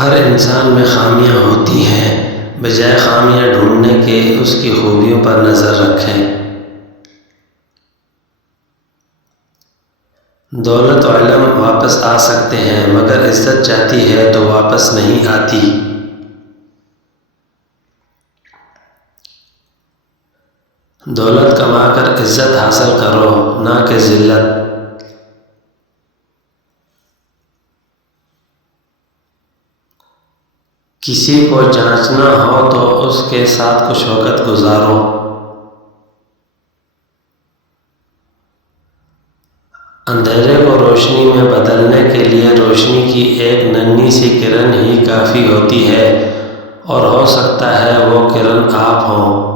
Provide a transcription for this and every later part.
ہر انسان میں خامیاں ہوتی ہیں، بجائے خامیاں ڈھونڈنے کے اس کی خوبیوں پر نظر رکھیں۔ دولت و علم واپس آ سکتے ہیں، مگر عزت جاتی ہے تو واپس نہیں آتی۔ دولت کما کر عزت حاصل کرو، نہ کہ ذلت۔ کسی کو جانچنا ہو تو اس کے ساتھ کچھ وقت گزارو۔ اندھیرے کو روشنی میں بدلنے کے لیے روشنی کی ایک ننھی سی کرن ہی کافی ہوتی ہے، اور ہو سکتا ہے وہ کرن آپ ہوں۔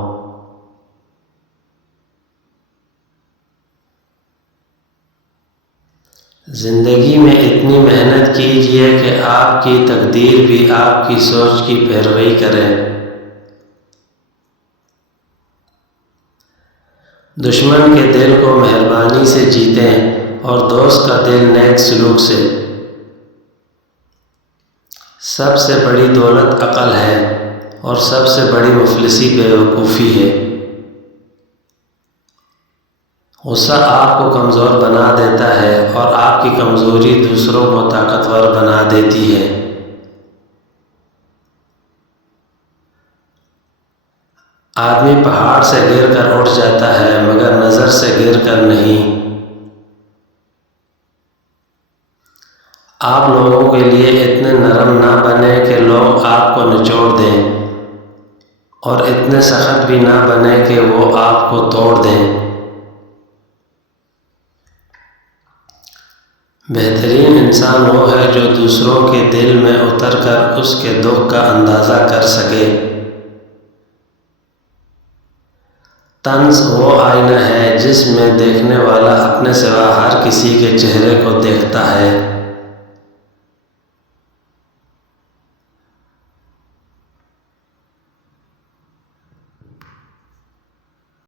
زندگی میں اتنی محنت کیجیے کہ آپ کی تقدیر بھی آپ کی سوچ کی پیروی کرے۔ دشمن کے دل کو مہربانی سے جیتیں اور دوست کا دل نیک سلوک سے۔ سب سے بڑی دولت عقل ہے، اور سب سے بڑی مفلسی بیوقوفی ہے۔ غصہ آپ کو کمزور بنا دیتا ہے، اور آپ کی کمزوری دوسروں کو طاقتور بنا دیتی ہے۔ آدمی پہاڑ سے گر کر اٹھ جاتا ہے، مگر نظر سے گر کر نہیں۔ آپ لوگوں کے لیے اتنے نرم نہ بنیں کہ لوگ آپ کو نچوڑ دیں، اور اتنے سخت بھی نہ بنیں کہ وہ آپ کو توڑ دیں۔ بہترین انسان وہ ہے جو دوسروں کے دل میں اتر کر اس کے دکھ کا اندازہ کر سکے۔ طنز وہ آئینہ ہے جس میں دیکھنے والا اپنے سوا ہر کسی کے چہرے کو دیکھتا ہے۔